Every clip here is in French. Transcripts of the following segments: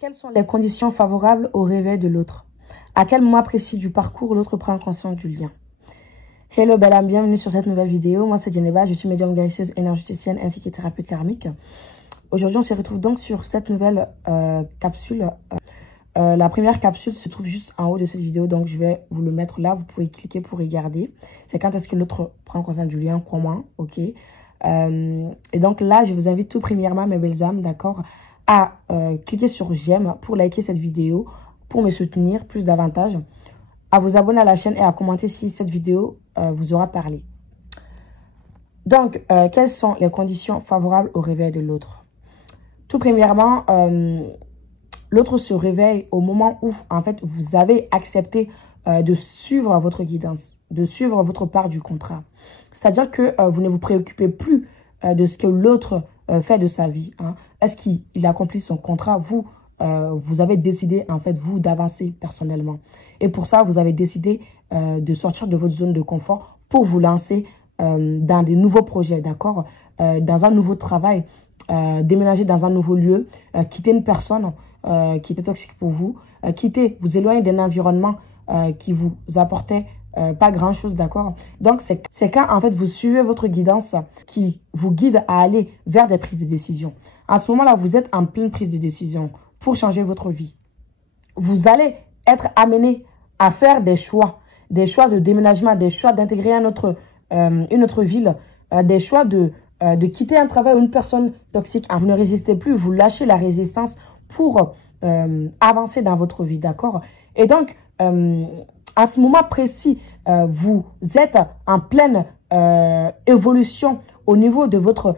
Quelles sont les conditions favorables au réveil de l'autre? À quel moment précis du parcours l'autre prend conscience du lien? Hello belle âme, bienvenue sur cette nouvelle vidéo. Moi c'est Djeneba, je suis médium guérisseuse énergéticienne ainsi que thérapeute karmique. Aujourd'hui on se retrouve donc sur cette nouvelle capsule. La première capsule se trouve juste en haut de cette vidéo, donc je vais vous le mettre là. Vous pouvez cliquer pour regarder. C'est quand est-ce que l'autre prend conscience du lien, comment, ok. Et donc là, je vous invite tout premièrement, mes belles âmes, d'accord, à cliquer sur j'aime pour liker cette vidéo, pour me soutenir plus davantage, à vous abonner à la chaîne et à commenter si cette vidéo vous aura parlé. Donc, quelles sont les conditions favorables au réveil de l'autre? Tout premièrement, l'autre se réveille au moment où, en fait, vous avez accepté de suivre votre guidance, de suivre votre part du contrat. C'est-à-dire que vous ne vous préoccupez plus de ce que l'autre fait de sa vie. Hein. Est-ce qu'il accomplit son contrat? Vous avez décidé, en fait, vous, d'avancer personnellement. Et pour ça, vous avez décidé de sortir de votre zone de confort pour vous lancer dans des nouveaux projets, d'accord? Dans un nouveau travail, déménager dans un nouveau lieu, quitter une personne qui était toxique pour vous, vous éloigner d'un environnement qui vous apportait pas grand chose, d'accord? Donc c'est quand en fait vous suivez votre guidance qui vous guide à aller vers des prises de décision. À ce moment-là, vous êtes en pleine prise de décision pour changer votre vie. Vous allez être amené à faire des choix de déménagement, des choix d'intégrer une autre ville, des choix de quitter un travail ou une personne toxique. Vous ne résistez plus, vous lâchez la résistance pour avancer dans votre vie, d'accord? Et donc, à ce moment précis, vous êtes en pleine évolution au niveau de votre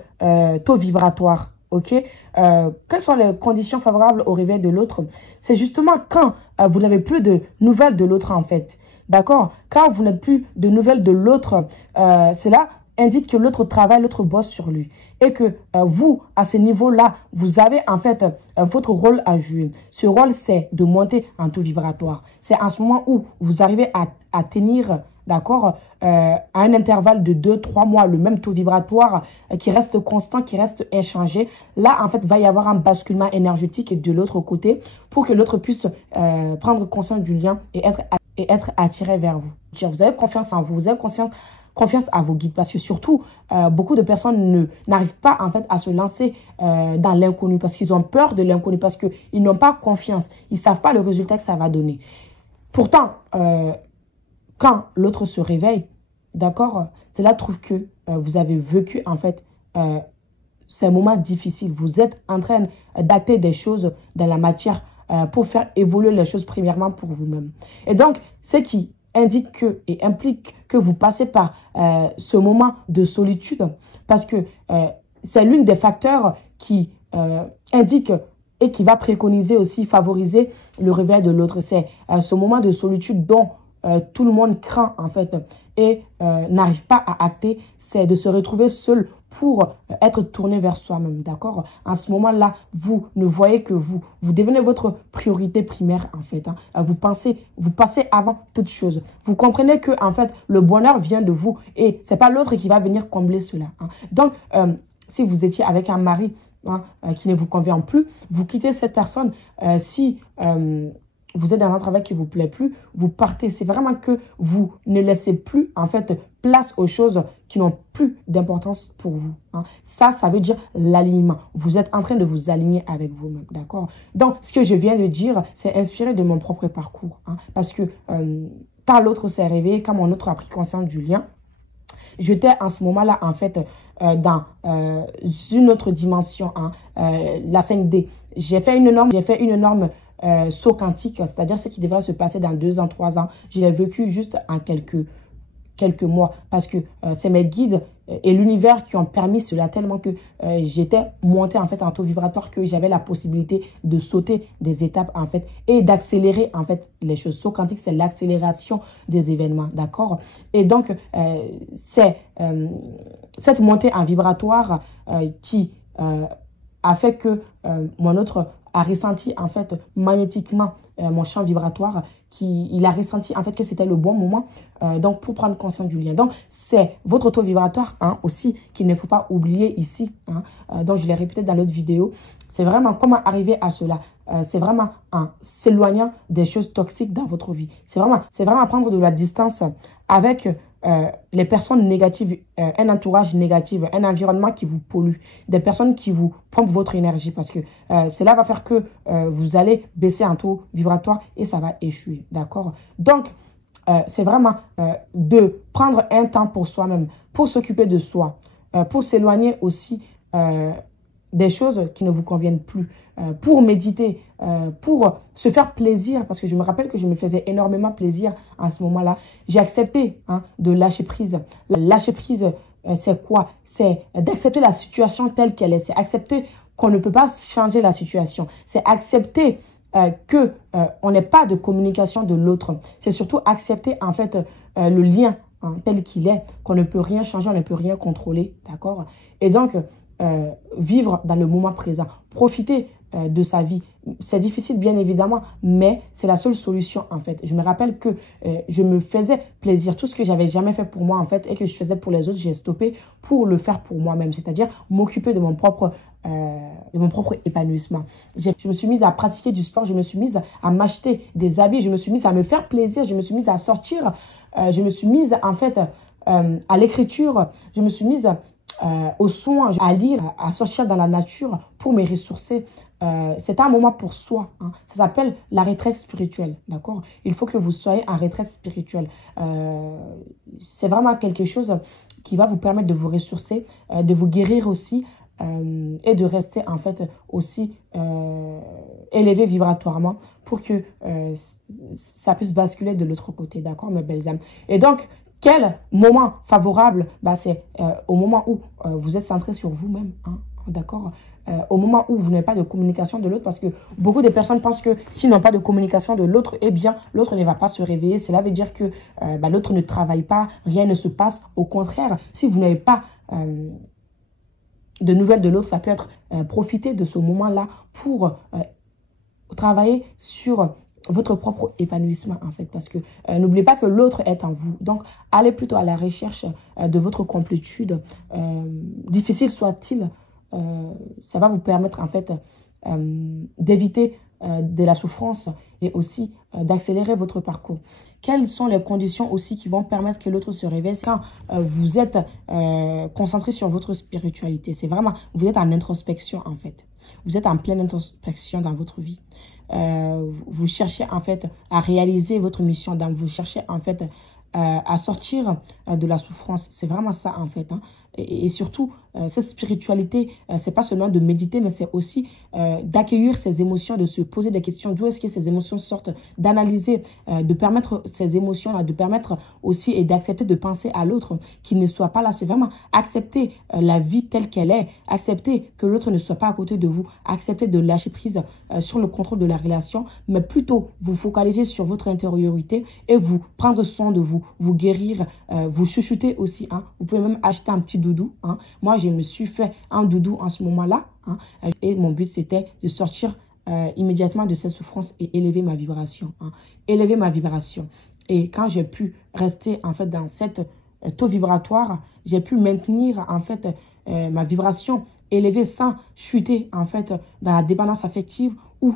taux vibratoire, ok? Quelles sont les conditions favorables au réveil de l'autre? C'est justement quand vous n'avez plus de nouvelles de l'autre, en fait, d'accord? Quand vous n'êtes plus de nouvelles de l'autre, cela indique que l'autre travaille, l'autre bosse sur lui. Et que vous, à ce niveau-là, vous avez en fait votre rôle à jouer. Ce rôle, c'est de monter en taux vibratoire. C'est en ce moment où vous arrivez à tenir, d'accord, à un intervalle de 2-3 mois, le même taux vibratoire qui reste constant, qui reste inchangé. Là, en fait, va y avoir un basculement énergétique de l'autre côté pour que l'autre puisse prendre conscience du lien et être attiré vers vous. Vous avez confiance en vous, vous avez confiance à vos guides, parce que surtout beaucoup de personnes n'arrivent pas en fait à se lancer dans l'inconnu parce qu'ils ont peur de l'inconnu, parce qu'ils n'ont pas confiance, ils savent pas le résultat que ça va donner. Pourtant, quand l'autre se réveille, d'accord, cela trouve que vous avez vécu en fait ces moments difficiles. Vous êtes en train d'acter des choses dans la matière pour faire évoluer les choses premièrement pour vous-même. Et donc, ce qui indique que et implique que vous passez par ce moment de solitude, parce que c'est l'une des facteurs qui indique et qui va préconiser aussi, favoriser le réveil de l'autre. C'est ce moment de solitude dont tout le monde craint en fait et n'arrive pas à acter, c'est de se retrouver seul pour être tourné vers soi-même, d'accord? En ce moment-là, vous ne voyez que vous devenez votre priorité primaire en fait. Hein. Vous passez avant toute chose. Vous comprenez que en fait le bonheur vient de vous et c'est pas l'autre qui va venir combler cela. Hein. Donc, si vous étiez avec un mari qui ne vous convient plus, vous quittez cette personne. Si vous êtes dans un travail qui ne vous plaît plus, vous partez. C'est vraiment que vous ne laissez plus, en fait, place aux choses qui n'ont plus d'importance pour vous. Hein. Ça veut dire l'alignement. Vous êtes en train de vous aligner avec vous-même, d'accord? Donc, ce que je viens de dire, c'est inspiré de mon propre parcours. Hein, parce que quand l'autre s'est réveillé, quand mon autre a pris conscience du lien, j'étais en ce moment-là, en fait, dans une autre dimension, hein, la 5D. J'ai fait une norme saut quantique, c'est-à-dire ce qui devrait se passer dans 2 ans, 3 ans. Je l'ai vécu juste en quelques mois parce que c'est mes guides et l'univers qui ont permis cela, tellement que j'étais montée en fait en taux vibratoire, que j'avais la possibilité de sauter des étapes en fait et d'accélérer en fait les choses. Saut quantique, c'est l'accélération des événements, d'accord? Et donc c'est cette montée en vibratoire qui a fait que mon autre a ressenti en fait magnétiquement mon champ vibratoire, il a ressenti en fait que c'était le bon moment donc pour prendre conscience du lien. Donc c'est votre taux vibratoire hein, aussi qu'il ne faut pas oublier ici. Hein, donc je l'ai répété dans l'autre vidéo. C'est vraiment comment arriver à cela. C'est vraiment s'éloignant des choses toxiques dans votre vie. C'est vraiment prendre de la distance avec les personnes négatives, un entourage négatif, un environnement qui vous pollue, des personnes qui vous pompent votre énergie parce que cela va faire que vous allez baisser en taux vibratoire et ça va échouer, d'accord? Donc, c'est vraiment de prendre un temps pour soi-même, pour s'occuper de soi, pour s'éloigner aussi des choses qui ne vous conviennent plus, pour méditer, pour se faire plaisir, parce que je me rappelle que je me faisais énormément plaisir à ce moment-là. J'ai accepté hein, de lâcher prise. Lâcher prise, c'est quoi? C'est d'accepter la situation telle qu'elle est. C'est accepter qu'on ne peut pas changer la situation. C'est accepter que on n'ait pas de communication de l'autre. C'est surtout accepter en fait le lien hein, tel qu'il est, qu'on ne peut rien changer, on ne peut rien contrôler, d'accord? Et donc, vivre dans le moment présent, profiter de sa vie. C'est difficile bien évidemment, mais c'est la seule solution en fait. Je me rappelle que je me faisais plaisir. Tout ce que j'avais jamais fait pour moi en fait et que je faisais pour les autres, j'ai stoppé pour le faire pour moi-même. C'est-à-dire m'occuper de mon propre épanouissement. Je me suis mise à pratiquer du sport, je me suis mise à m'acheter des habits, je me suis mise à me faire plaisir, je me suis mise à sortir, je me suis mise en fait à l'écriture, je me suis mise aux soins, à lire, à sortir dans la nature pour me ressourcer. C'est un moment pour soi. Hein. Ça s'appelle la retraite spirituelle. D'accord? Il faut que vous soyez en retraite spirituelle. C'est vraiment quelque chose qui va vous permettre de vous ressourcer, de vous guérir aussi et de rester en fait aussi élevé vibratoirement pour que ça puisse basculer de l'autre côté. D'accord, mes belles âmes? Et donc, quel moment favorable? Bah, c'est au moment où vous êtes centré sur vous-même. Hein, d'accord? Au moment où vous n'avez pas de communication de l'autre, parce que beaucoup de personnes pensent que s'ils n'ont pas de communication de l'autre, eh bien, l'autre ne va pas se réveiller. Cela veut dire que l'autre ne travaille pas, rien ne se passe. Au contraire, si vous n'avez pas de nouvelles de l'autre, ça peut être profiter de ce moment-là pour travailler sur votre propre épanouissement en fait, parce que n'oubliez pas que l'autre est en vous. Donc, allez plutôt à la recherche de votre complétude, difficile soit-il. Ça va vous permettre en fait d'éviter de la souffrance et aussi d'accélérer votre parcours. Quelles sont les conditions aussi qui vont permettre que l'autre se réveille? Quand vous êtes concentré sur votre spiritualité, c'est vraiment, vous êtes en introspection en fait. Vous êtes en pleine introspection dans votre vie. Vous cherchez en fait à réaliser votre mission, vous cherchez en fait à sortir de la souffrance. C'est vraiment ça en fait. Hein. Et surtout, cette spiritualité, c'est pas seulement de méditer, mais c'est aussi d'accueillir ses émotions, de se poser des questions. D'où est-ce que ces émotions sortent? D'analyser, de permettre ces émotions-là, de permettre aussi et d'accepter de penser à l'autre, qu'il ne soit pas là. C'est vraiment accepter la vie telle qu'elle est, accepter que l'autre ne soit pas à côté de vous, accepter de lâcher prise sur le contrôle de la relation, mais plutôt vous focaliser sur votre intériorité et vous prendre soin de vous, vous guérir, vous chuchoter aussi. Hein. Vous pouvez même acheter un petit doudou. Hein. Moi, je me suis fait un doudou en ce moment-là. Hein. Et mon but, c'était de sortir immédiatement de cette souffrance et élever ma vibration. Hein. Élever ma vibration. Et quand j'ai pu rester en fait dans cette taux vibratoire, j'ai pu maintenir en fait ma vibration élevée sans chuter en fait dans la dépendance affective ou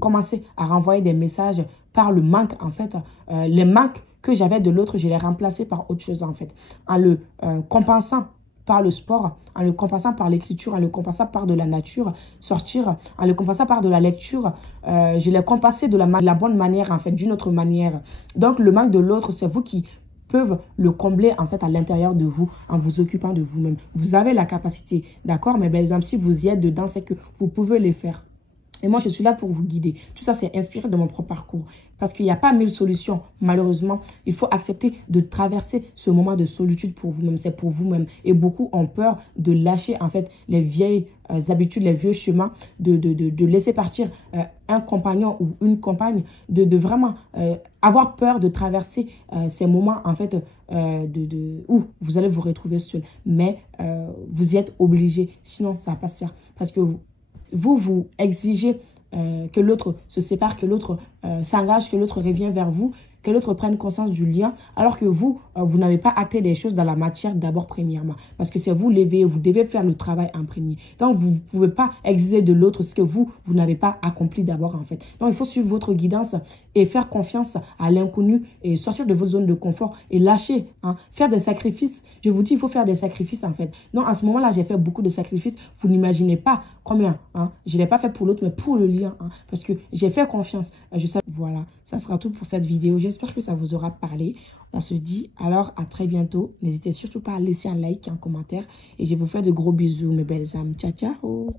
commencer à renvoyer des messages par le manque en fait. Les manques que j'avais de l'autre, je les remplaçais par autre chose en fait. En le compensant par le sport, en le compensant par l'écriture, en le compensant par de la nature, sortir, en le compensant par de la lecture, je l'ai compensé de la bonne manière en fait, d'une autre manière. Donc le manque de l'autre, c'est vous qui peuvent le combler en fait à l'intérieur de vous en vous occupant de vous-même. Vous avez la capacité, d'accord? Mais belles âmes, si vous y êtes dedans, c'est que vous pouvez les faire. Et moi, je suis là pour vous guider. Tout ça, c'est inspiré de mon propre parcours. Parce qu'il n'y a pas 1000 solutions. Malheureusement, il faut accepter de traverser ce moment de solitude pour vous-même. C'est pour vous-même. Et beaucoup ont peur de lâcher, en fait, les vieilles habitudes, les vieux chemins, de laisser partir un compagnon ou une compagne, de vraiment avoir peur de traverser ces moments, en fait, où vous allez vous retrouver seul. Mais vous y êtes obligé. Sinon, ça ne va pas se faire. Parce que vous exigez que l'autre se sépare, que l'autre s'engage, que l'autre revienne vers vous, que l'autre prenne conscience du lien, alors que vous, vous n'avez pas acté des choses dans la matière d'abord premièrement. Parce que c'est vous l'éveillé, vous devez faire le travail en premier. Donc, vous ne pouvez pas exiger de l'autre ce que vous n'avez pas accompli d'abord en fait. Donc, il faut suivre votre guidance et faire confiance à l'inconnu et sortir de votre zone de confort et lâcher, hein, faire des sacrifices. Je vous dis, il faut faire des sacrifices en fait. Donc, à ce moment-là, j'ai fait beaucoup de sacrifices. Vous n'imaginez pas combien. Hein. Je ne l'ai pas fait pour l'autre, mais pour le lien. Hein, parce que j'ai fait confiance. Je sais, voilà, ça sera tout pour cette vidéo. J'espère que ça vous aura parlé. On se dit alors à très bientôt. N'hésitez surtout pas à laisser un like, un commentaire. Et je vous fais de gros bisous, mes belles âmes. Ciao, ciao.